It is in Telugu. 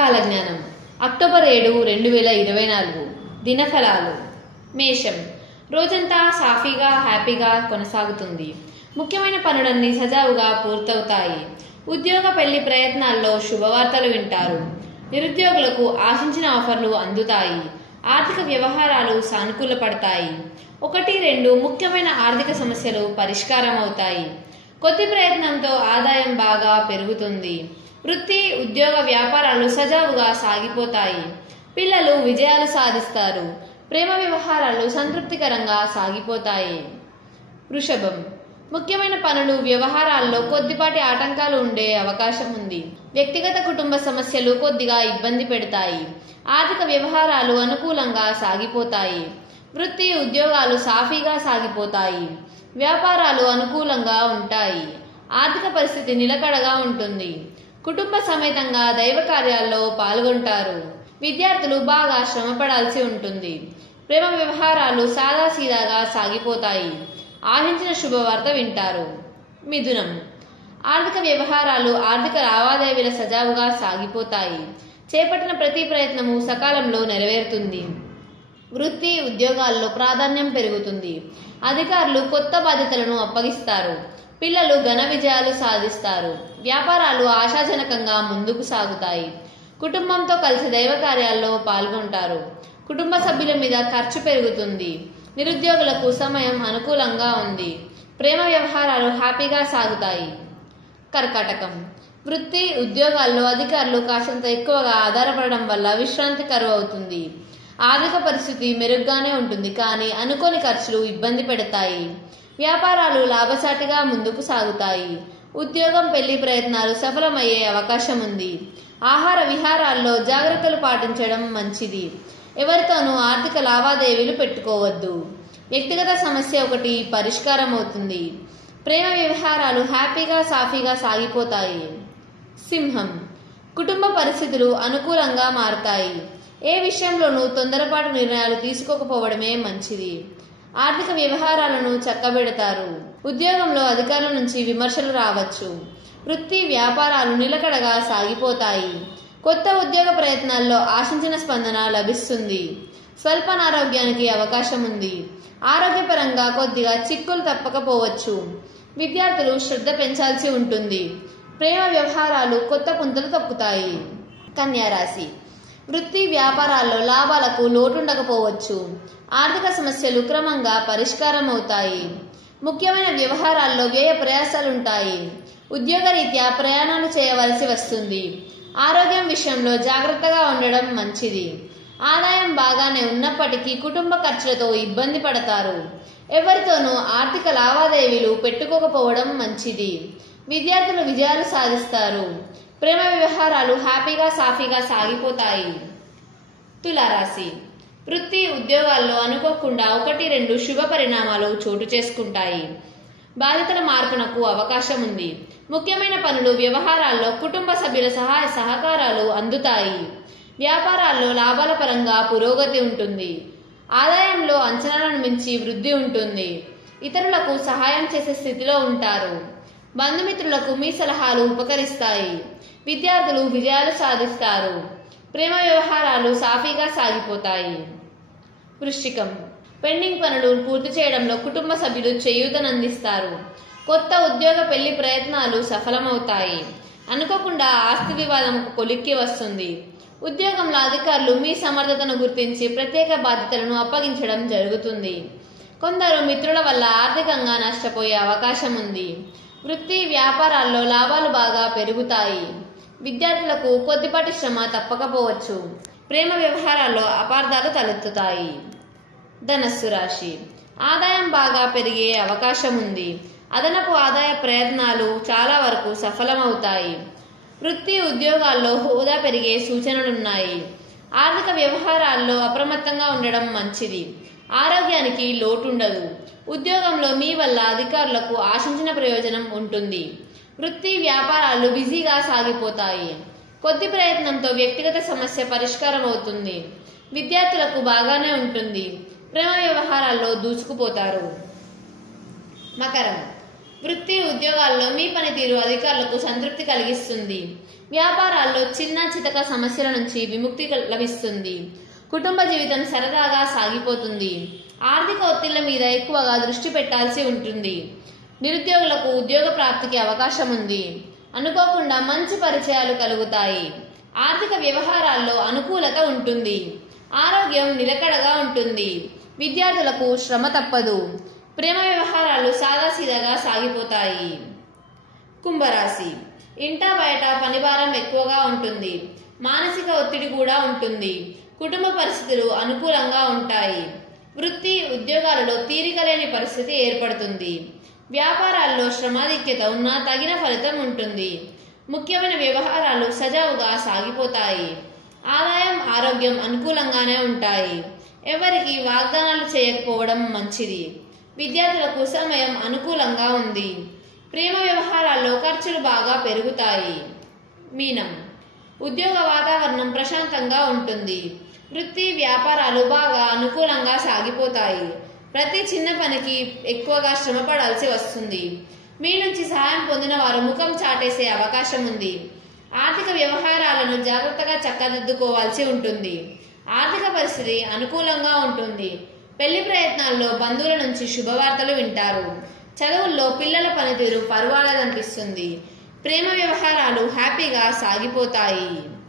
కాలజ్ఞానం అక్టోబర్ 7, 2024 దినఫలాలు. మేషం, రోజంతా సాఫీగా హ్యాపీగా కొనసాగుతుంది. ముఖ్యమైన పనులన్నీ సజావుగా పూర్తవుతాయి. ఉద్యోగ పెళ్లి ప్రయత్నాల్లో శుభవార్తలు వింటారు. నిరుద్యోగులకు ఆశించిన ఆఫర్లు అందుతాయి. ఆర్థిక వ్యవహారాలు సానుకూలపడతాయి. 1-2 ముఖ్యమైన ఆర్థిక సమస్యలు పరిష్కారం అవుతాయి. కొద్ది ప్రయత్నంతో ఆదాయం బాగా పెరుగుతుంది. వృత్తి, ఉద్యోగ, వ్యాపారాలు సజావుగా సాగిపోతాయి. పిల్లలు విజయాలు సాధిస్తారు. ప్రేమ వ్యవహారాలు సంతృప్తికరంగా సాగిపోతాయి. వృషభం, ముఖ్యమైన పనులు, వ్యవహారాల్లో కొద్దిపాటి ఆటంకాలు ఉండే అవకాశం ఉంది. వ్యక్తిగత కుటుంబ సమస్యలు కొద్దిగా ఇబ్బంది పెడతాయి. ఆర్థిక వ్యవహారాలు అనుకూలంగా సాగిపోతాయి. వృత్తి, ఉద్యోగాలు సాఫీగా సాగిపోతాయి. వ్యాపారాలు అనుకూలంగా ఉంటాయి. ఆర్థిక పరిస్థితి నిలకడగా ఉంటుంది. కుటుంబ సమేతంగా దైవ కార్యాల్లో పాల్గొంటారు. విద్యార్థులు బాగా శ్రమపడాల్సి ఉంటుంది. ప్రేమ వ్యవహారాలు సాదాసీదాగా సాగిపోతాయి. ఆశించిన శుభవార్త వింటారు. మిథునం, ఆర్థిక వ్యవహారాలు, ఆర్థిక లావాదేవీల సజావుగా సాగిపోతాయి. చేపట్టిన ప్రతి ప్రయత్నము సకాలంలో నెరవేరుతుంది. వృత్తి, ఉద్యోగాల్లో ప్రాధాన్యం పెరుగుతుంది. అధికారులు కొత్త బాధ్యతలను అప్పగిస్తారు. పిల్లలు ఘన విజయాలు సాధిస్తారు. వ్యాపారాలు ఆశాజనకంగా ముందుకు సాగుతాయి. కుటుంబంతో కలిసి దైవ కార్యాల్లో పాల్గొంటారు. కుటుంబ సభ్యుల మీద ఖర్చు పెరుగుతుంది. నిరుద్యోగులకు సమయం అనుకూలంగా ఉంది. ప్రేమ వ్యవహారాలు హ్యాపీగా సాగుతాయి. కర్కాటకం, వృత్తి, ఉద్యోగాల్లో అధికారులు కాస్తంత ఎక్కువగా ఆధారపడడం వల్ల విశ్రాంతి కరువు అవుతుంది. ఆర్థిక పరిస్థితి మెరుగ్గానే ఉంటుంది, కానీ అనుకోని ఖర్చులు ఇబ్బంది పెడతాయి. వ్యాపారాలు లాభసాటిగా ముందుకు సాగుతాయి. ఉద్యోగం, పెళ్లి ప్రయత్నాలు సఫలమయ్యే అవకాశం ఉంది. ఆహార విహారాల్లో జాగ్రత్తలు పాటించడం మంచిది. ఎవరితోనూ ఆర్థిక లావాదేవీలు పెట్టుకోవద్దు. వ్యక్తిగత సమస్య ఒకటి పరిష్కారం అవుతుంది. ప్రేమ వ్యవహారాలు హ్యాపీగా సాఫీగా సాగిపోతాయి. సింహం, కుటుంబ పరిస్థితులు అనుకూలంగా మారతాయి. ఏ విషయంలోనూ తొందరపాటు నిర్ణయాలు తీసుకోకపోవడమే మంచిది. ఆర్థిక వ్యవహారాలను చక్కబెడతారు. ఉద్యోగంలో అధికారుల నుంచి విమర్శలు రావచ్చు. వృత్తి, వ్యాపారాలు నిలకడగా సాగిపోతాయి. కొత్త ఉద్యోగ ప్రయత్నాల్లో ఆశించిన స్పందన లభిస్తుంది. స్వల్ప అనారోగ్యానికి అవకాశం ఉంది. ఆరోగ్యపరంగా కొద్దిగా చిక్కులు తప్పకపోవచ్చు. విద్యార్థులు శ్రద్ధ పెంచాల్సి ఉంటుంది. ప్రేమ వ్యవహారాలు కొత్త పుంతలు తొక్కుతాయి. కన్యారాశి, వృత్తి, వ్యాపారాల్లో లాభాలకు లోటుండకపోవచ్చు. ఆర్థిక సమస్యలు క్రమంగా పరిష్కారం అవుతాయి. ముఖ్యమైన వ్యవహారాల్లో వ్యయ ప్రయాసాలుంటాయి. ఉద్యోగరీత్యా ప్రయాణాలు చేయవలసి వస్తుంది. ఆరోగ్యం విషయంలో జాగ్రత్తగా ఉండడం మంచిది. ఆదాయం బాగానే ఉన్నప్పటికీ కుటుంబ ఖర్చులతో ఇబ్బంది పడతారు. ఎవరితోనూ ఆర్థిక లావాదేవీలు పెట్టుకోకపోవడం మంచిది. విద్యార్థులు విజయాలు సాధిస్తారు. ప్రేమ వ్యవహారాలు హ్యాపీగా సాఫీగా సాగిపోతాయి. తులారాశి, వృత్తి, ఉద్యోగాల్లో అనుకోకుండా 1-2 శుభ పరిణామాలు చోటు చేసుకుంటాయి. బాధ్యతల మార్పునకు అవకాశం ఉంది. ముఖ్యమైన పనులు, వ్యవహారాల్లో కుటుంబ సభ్యుల సహాయ సహకారాలు అందుతాయి. వ్యాపారాల్లో లాభాల పరంగా పురోగతి ఉంటుంది. ఆదాయంలో అంచనాలను మించి వృద్ధి ఉంటుంది. ఇతరులకు సహాయం చేసే స్థితిలో ఉంటారు. బంధుమిత్రులకు మీ సలహాలు ఉపకరిస్తాయి. విద్యార్థులు విజయాలు సాధిస్తారు. ప్రేమ వ్యవహారాలు సాఫీగా సాగిపోతాయి. వృశ్చికం, పెండింగ్ పనులు పూర్తి చేయడంలో కుటుంబ సభ్యులు చేయూతనందిస్తారు. కొత్త ఉద్యోగ, పెళ్లి ప్రయత్నాలు సఫలమవుతాయి. అనుకోకుండా ఆస్తి వివాదం కొలిక్కి వస్తుంది. ఉద్యోగంలో అధికారులు మీ సమర్థతను గుర్తించి ప్రత్యేక బాధ్యతలను అప్పగించడం జరుగుతుంది. కొందరు మిత్రుల వల్ల ఆర్థికంగా నష్టపోయే అవకాశం ఉంది. వృత్తి, వ్యాపారాల్లో లాభాలు బాగా పెరుగుతాయి. విద్యార్థులకు కొద్దిపాటి శ్రమ తప్పకపోవచ్చు. ప్రేమ వ్యవహారాల్లో అపార్థాలు తలెత్తుతాయి. ధనస్సు రాశి, ఆదాయం బాగా పెరిగే అవకాశం ఉంది. అదనపు ఆదాయ ప్రయత్నాలు చాలా వరకు సఫలమవుతాయి. వృత్తి, ఉద్యోగాల్లో హోదా పెరిగే సూచనలున్నాయి. ఆర్థిక వ్యవహారాల్లో అప్రమత్తంగా ఉండడం మంచిది. ఆరోగ్యానికి లోటుండదు. ఉద్యోగంలో మీ వల్ల అధికారులకు ఆశించిన ప్రయోజనం ఉంటుంది. వృత్తి, వ్యాపారాలు బిజీగా సాగిపోతాయి. కొద్ది ప్రయత్నంతో వ్యక్తిగత సమస్య పరిష్కారం అవుతుంది. విద్యార్థులకు బాగానే ఉంటుంది. ప్రేమ వ్యవహారాల్లో దూసుకుపోతారు. మకరం, వృత్తి ఉద్యోగాల్లో మీ పనితీరు అధికారులకు సంతృప్తి కలిగిస్తుంది. వ్యాపారాల్లో చిన్న చితక సమస్యల నుంచి విముక్తి లభిస్తుంది. కుటుంబ జీవితం సరదాగా సాగిపోతుంది. ఆర్థిక ఒత్తిళ్ల మీద ఎక్కువగా దృష్టి పెట్టాల్సి ఉంటుంది. నిరుద్యోగులకు ఉద్యోగ ప్రాప్తికి అవకాశం ఉంది. అనుకోకుండా మంచి పరిచయాలు కలుగుతాయి. ఆర్థిక వ్యవహారాల్లో అనుకూలత ఉంటుంది. ఆరోగ్యం నిలకడగా ఉంటుంది. విద్యార్థులకు శ్రమ తప్పదు. ప్రేమ వ్యవహారాలు సాదాసీదాగా సాగిపోతాయి. కుంభరాశి. ఇంటా బయట పనిభారం ఎక్కువగా ఉంటుంది. మానసిక ఒత్తిడి కూడా ఉంటుంది. కుటుంబ పరిస్థితులు అనుకూలంగా ఉంటాయి. వృత్తి ఉద్యోగాలలో తీరిక లేని పరిస్థితి ఏర్పడుతుంది. వ్యాపారాల్లో శ్రమాధిక్యత ఉన్నా తగిన ఫలితం ఉంటుంది. ముఖ్యమైన వ్యవహారాలు సజావుగా సాగిపోతాయి. ఆదాయం ఆరోగ్యం అనుకూలంగానే ఉంటాయి. ఎవరికి వాగ్దానాలు చేయకపోవడం మంచిది. విద్యార్థులకు సమయం అనుకూలంగా ఉంది. ప్రేమ వ్యవహారాల్లో ఖర్చులు బాగా పెరుగుతాయి. మీనం. ఉద్యోగ వాతావరణం ప్రశాంతంగా ఉంటుంది. వృత్తి వ్యాపారాలు బాగా అనుకూలంగా సాగిపోతాయి. ప్రతి చిన్న పనికి ఎక్కువగా శ్రమపడాల్సి వస్తుంది. మీ నుంచి సహాయం పొందిన వారు ముఖం చాటేసే అవకాశం ఉంది. ఆర్థిక వ్యవహారాలను జాగ్రత్తగా చక్కదిద్దుకోవాల్సి ఉంటుంది. ఆర్థిక పరిస్థితి అనుకూలంగా ఉంటుంది. పెళ్లి ప్రయత్నాల్లో బంధువుల నుంచి శుభవార్తలు వింటారు. చదువుల్లో పిల్లల పనితీరు పర్వాలేదనిపిస్తుంది. ప్రేమ వ్యవహారాలు హ్యాపీగా సాగిపోతాయి.